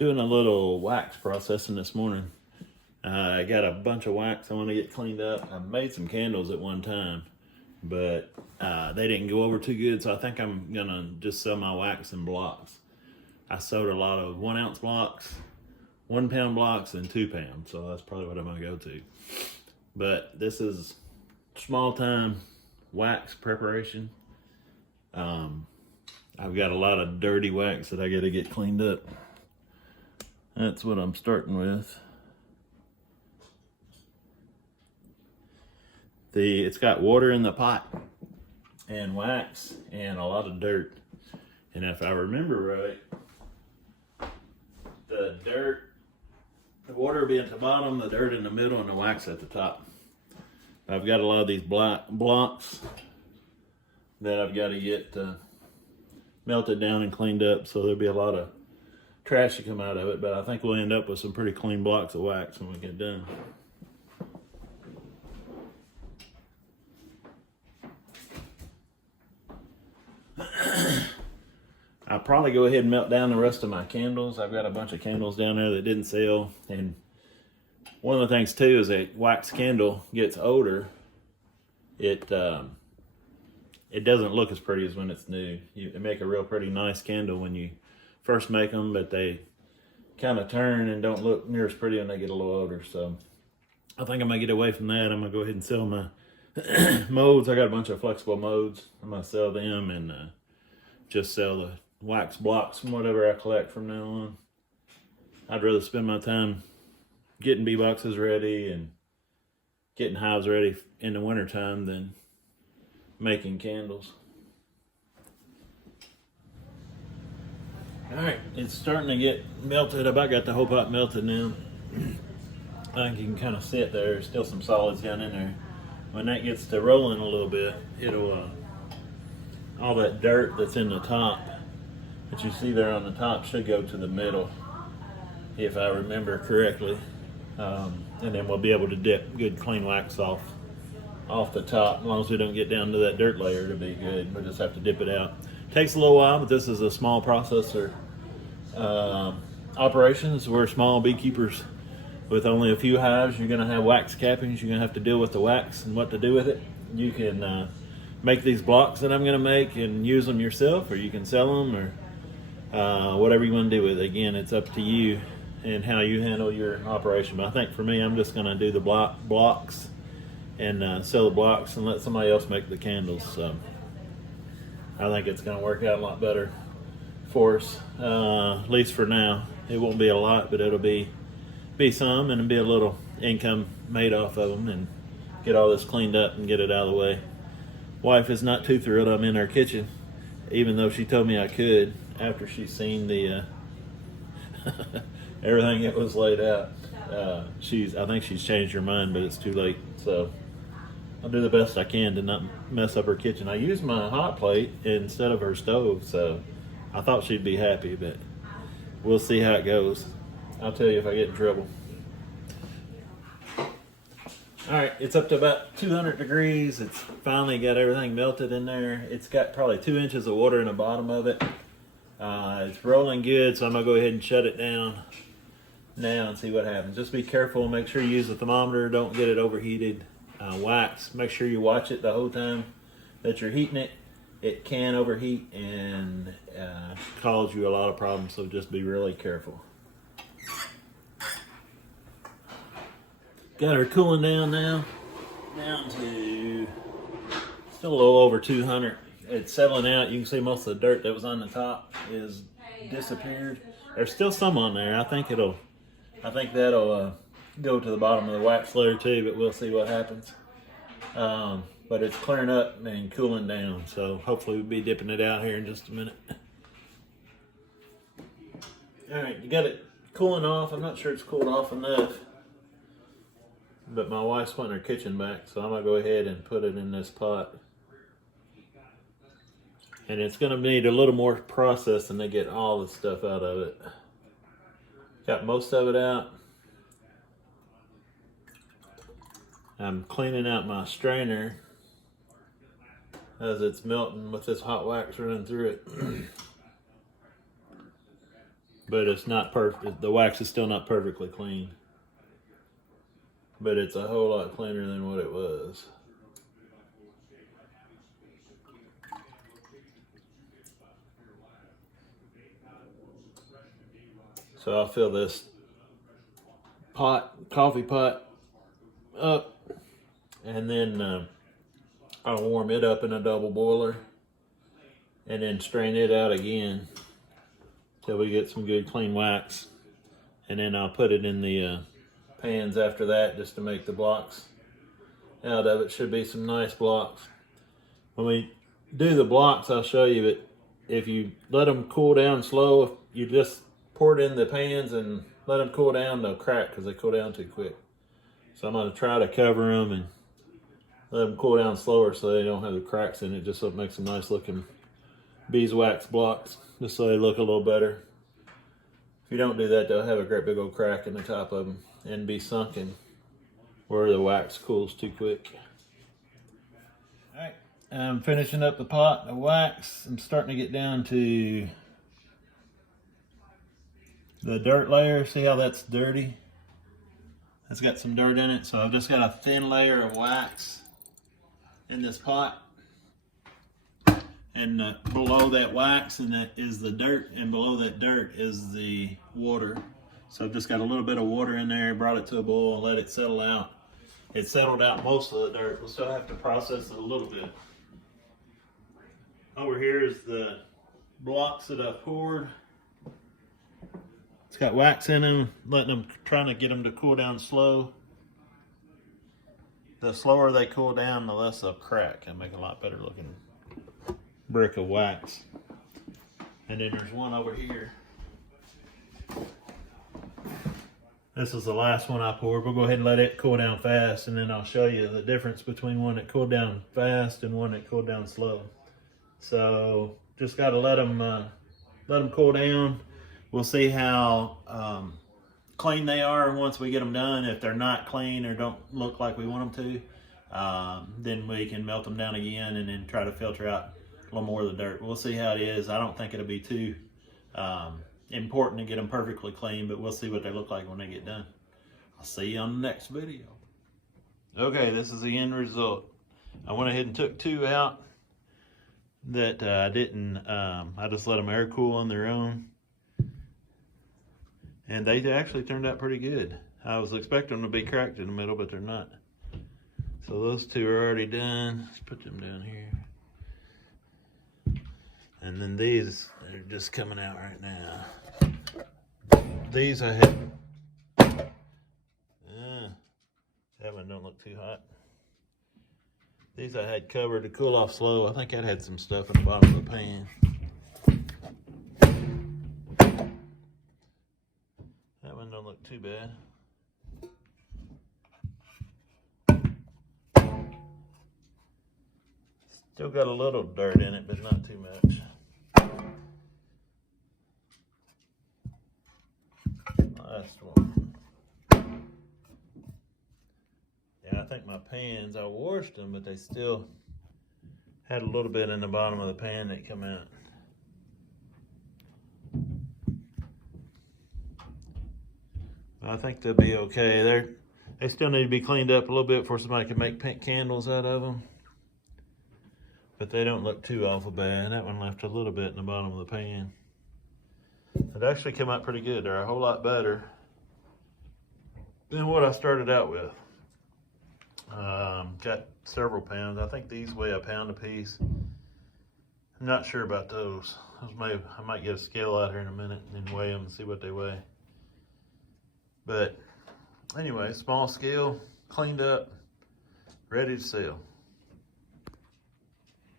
Doing a little wax processing this morning. I got a bunch of wax I want to get cleaned up. I made some candles at one time, but they didn't go over too good, so I think I'm gonna just sell my wax in blocks. I sold a lot of 1 ounce blocks, 1 pound blocks, and 2 pounds, so that's probably what I'm gonna go to. But this is small time wax preparation. I've got a lot of dirty wax that I gotta get cleaned up. That's what I'm starting with. It's got water in the pot and wax and a lot of dirt. And if I remember right, the water will be at the bottom, the dirt in the middle, and the wax at the top. I've got a lot of these blocks that I've got to get melted down and cleaned up, so there'll be a lot of trash to come out of it, but I think we'll end up with some pretty clean blocks of wax when we get done. I'll probably go ahead and melt down the rest of my candles. I've got a bunch of candles down there that didn't sell, and one of the things too is a wax candle gets older, it doesn't look as pretty as when it's new. You make a real pretty nice candle when you first make them, but they kind of turn and don't look near as pretty when they get a little older. So I think I'm gonna get away from that. I'm gonna go ahead and sell my molds. I got a bunch of flexible molds. I'm gonna sell them and just sell the wax blocks from whatever I collect from now on. I'd rather spend my time getting bee boxes ready and getting hives ready in the wintertime than making candles. All right, it's starting to get melted. I've about got the whole pot melted now. I think you can kind of see it there. There's still some solids down in there. When that gets to rolling a little bit, it'll all that dirt that's in the top that you see there on the top should go to the middle, if I remember correctly. And then we'll be able to dip good clean wax off the top. As long as we don't get down to that dirt layer, it'll be good. We'll just have to dip it out. Takes a little while, but this is a small processor operations. We're small beekeepers with only a few hives. You're going to have wax cappings. You're going to have to deal with the wax and what to do with it. You can make these blocks that I'm going to make and use them yourself, or you can sell them, or whatever you want to do with it. Again, it's up to you and how you handle your operation. But I think for me, I'm just going to do the blocks and sell the blocks and let somebody else make the candles. So I think it's going to work out a lot better for us, at least for now. It won't be a lot, but it'll be some, and it'll be a little income made off of them, and get all this cleaned up and get it out of the way. Wife is not too thrilled I'm in our kitchen, even though she told me I could after she's seen the everything that was laid out. I think she's changed her mind, but it's too late. So I'll do the best I can to not mess up her kitchen. I used my hot plate instead of her stove, so I thought she'd be happy, but we'll see how it goes. I'll tell you if I get in trouble. All right, it's up to about 200 degrees. It's finally got everything melted in there. It's got probably 2 inches of water in the bottom of it. It's rolling good, so I'm gonna go ahead and shut it down now and see what happens. Just be careful, make sure you use the thermometer, don't get it overheated. Wax, make sure you watch it the whole time that you're heating it. It can overheat and cause you a lot of problems, so just be really careful. Got her cooling down now, down to still a little over 200. It's settling out. You can see most of the dirt that was on the top is disappeared. There's still some on there. I think that'll go to the bottom of the wax layer too, but we'll see what happens. But it's clearing up and cooling down, so hopefully we'll be dipping it out here in just a minute. All right, you got it cooling off. I'm not sure it's cooled off enough, but my wife's wanting her kitchen back, so I'm gonna go ahead and put it in this pot. And it's gonna need a little more processing to get all the stuff out of it. Got most of it out. I'm cleaning out my strainer as it's melting with this hot wax running through it. but it's not perfect. The wax is still not perfectly clean, but it's a whole lot cleaner than what it was. So I'll fill this coffee pot up, and then I'll warm it up in a double boiler and then strain it out again till we get some good clean wax. And then I'll put it in the pans after that just to make the blocks out of it. Should be some nice blocks. When we do the blocks, I'll show you that if you let them cool down slow, if you just pour it in the pans and let them cool down, they'll crack because they cool down too quick. So I'm going to try to cover them and let them cool down slower so they don't have the cracks in it, just so it makes some nice looking beeswax blocks, just so they look a little better. If you don't do that, they'll have a great big old crack in the top of them and be sunken where the wax cools too quick. All right, I'm finishing up the pot of wax. I'm starting to get down to the dirt layer. See how that's dirty? It's got some dirt in it, so I've just got a thin layer of wax in this pot. And below that wax, and that is the dirt, and below that dirt is the water. So I've just got a little bit of water in there, brought it to a boil and let it settle out. It settled out most of the dirt. We'll still have to process it a little bit. Over here is the blocks that I've poured. It's got wax in them, trying to get them to cool down slow. The slower they cool down, the less they'll crack and make a lot better looking brick of wax. And then there's one over here. This is the last one I poured. We'll go ahead and let it cool down fast, and then I'll show you the difference between one that cooled down fast and one that cooled down slow. So just got to let them cool down. We'll see how clean they are once we get them done. If they're not clean or don't look like we want them to, then we can melt them down again and then try to filter out a little more of the dirt. We'll see how it is. I don't think it'll be too important to get them perfectly clean, but we'll see what they look like when they get done. I'll see you on the next video. Okay, this is the end result. I went ahead and took two out that I didn't, I just let them air cool on their own. And they actually turned out pretty good. I was expecting them to be cracked in the middle, but they're not. So those two are already done. Let's put them down here. And then these are just coming out right now. These I had, that one don't look too hot. These I had covered to cool off slow. I think that had some stuff in the bottom of the pan. That one don't look too bad. Still got a little dirt in it, but not too much. Last one. Yeah, I think my pans, I washed them, but they still had a little bit in the bottom of the pan that come out. I think they'll be okay. They still need to be cleaned up a little bit before somebody can make pink candles out of them. But they don't look too awful bad. That one left a little bit in the bottom of the pan. It actually came out pretty good. They're a whole lot better than what I started out with. Got several pounds. I think these weigh a pound a piece. I'm not sure about those. I might get a scale out here in a minute and then weigh them and see what they weigh. But anyway, small scale, cleaned up, ready to sell.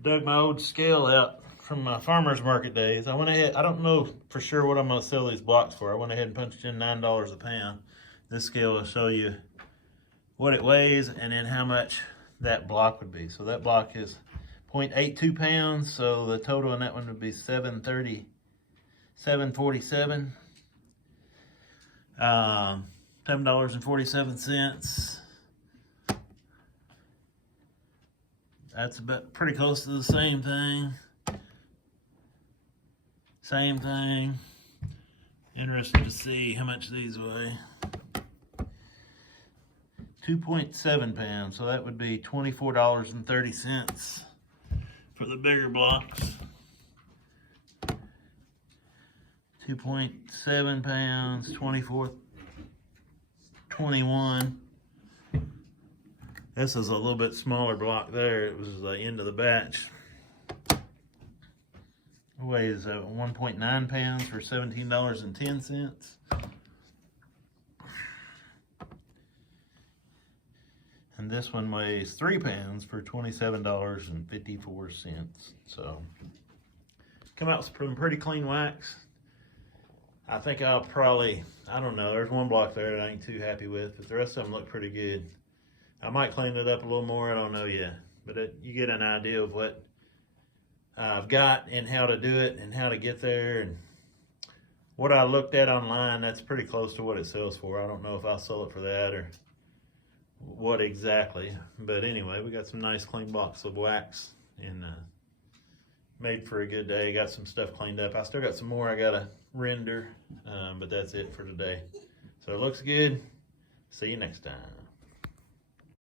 Dug my old scale out from my farmer's market days. I went ahead, I don't know for sure what I'm gonna sell these blocks for. I went ahead and punched in $9 a pound. This scale will show you what it weighs and then how much that block would be. So that block is 0.82 pounds. So the total on that one would be 747. $7.47. That's about pretty close to the same thing. Same thing. Interested to see how much these weigh. 2.7 pounds, so that would be $24.30 for the bigger blocks. 2.7 pounds, 24.21. This is a little bit smaller block there. It was the end of the batch. It weighs 1.9 pounds for $17.10. And this one weighs 3 pounds for $27.54. So, come out with some pretty clean wax. I think I'll probably, I don't know, there's one block there that I ain't too happy with, but the rest of them look pretty good. I might clean it up a little more, I don't know yet. But you get an idea of what I've got and how to do it and how to get there. And what I looked at online, that's pretty close to what it sells for. I don't know if I'll sell it for that or what exactly. But anyway, we got some nice clean blocks of wax and made for a good day. Got some stuff cleaned up. I still got some more I gotta render, but that's it for today. So it looks good. See you next time.